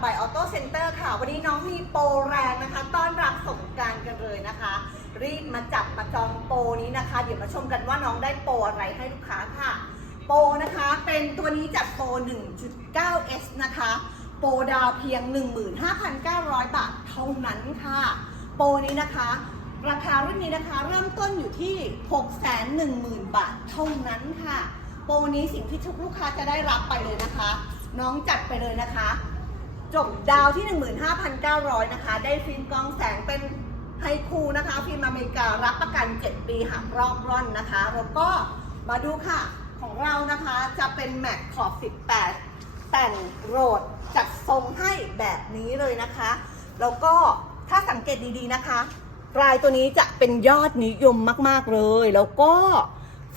ไปออโตเซ็นเตอร์ค่ะ วันนี้น้องมีโปรแรงนะคะ ต้อนรับสงการกันเลยนะคะ รีบมาจับมาจองโปรนี้นะคะ เดี๋ยวมาชมกันว่าน้องได้โปรอะไรให้ลูกค้าค่ะ โปรนะคะเป็นตัวนี้จากโปร 1.9S นะคะ โปรดาวเพียง 15,900 บาทเท่านั้นค่ะ โปรนี้นะคะ ราคารุ่นนี้นะคะ เริ่มต้นอยู่ที่ 610,000 บาทเท่านั้นค่ะ โปรนี้สิ่งที่ทุกลูกค้าจะได้รับไปเลยนะคะน้องจัดไปเลยนะคะ จบดาวที่ 15,900 นะคะ ได้ฟิล์มกองแสงเป็นไฮคูนะคะ ฟิล์มอเมริการับประกัน 7 ปีหักรอบร่อนนะคะ แล้วก็มาดูค่ะ ของเรานะคะจะเป็นแม็กขอบ 18 แต่งโรดจัดทรงให้แบบนี้เลยนะคะ แล้วก็ถ้าสังเกตดีๆนะคะลายตัวนี้จะเป็นยอดนิยมมาก ๆ เลย แล้วก็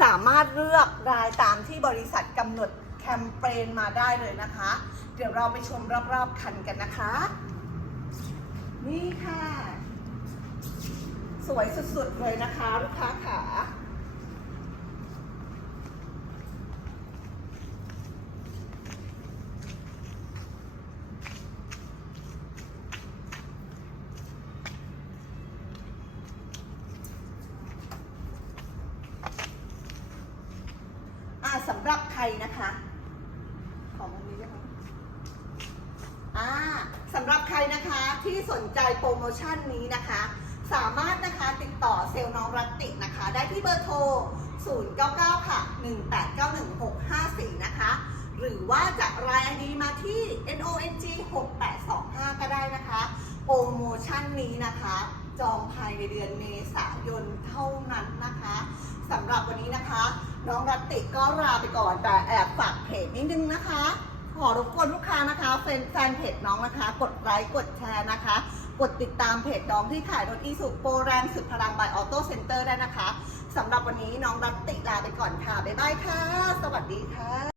สามารถเลือกลายตามที่บริษัทกำหนด แคมเปญมาได้เลยนะคะ เดี๋ยวเราไปชมรอบๆคันกันนะคะ นี่ค่ะ สวยสุดๆเลยนะคะ ลูกค้าขาสำหรับใครนะคะ ของวันนี้ได้ไหมอ่าสำหรับใครนะคะที่สนใจโปรโมชั่นนี้นะคะ สามารถนะคะติดต่อเซลล์น้องรัตตินะคะ ได้ที่เบอร์โทร 099 ค่ะ 1891654 นะคะ หรือว่าจะรายดีมาที่ NONG 6825 ก็ได้นะคะ โปรโมชั่นนี้นะคะ จองภายในเดือนเมษายนเท่านั้นนะคะสำหรับวันนี้นะคะ น้องรัตติก็ลาไปก่อนแต่แอบฝากเพจนิดนึงนะคะ ขอรบกวนลูกค้านะคะแฟนแฟนเพจน้องนะคะ กดไลค์กดแชร์นะคะ กดติดตามเพจน้องที่ขายรถอีสุโปรแรงสุดพลังบายออโต้เซ็นเตอร์ได้นะคะสำหรับวันนี้น้องรัตติลาไปก่อนค่ะบ๊ายบายค่ะ สวัสดีค่ะ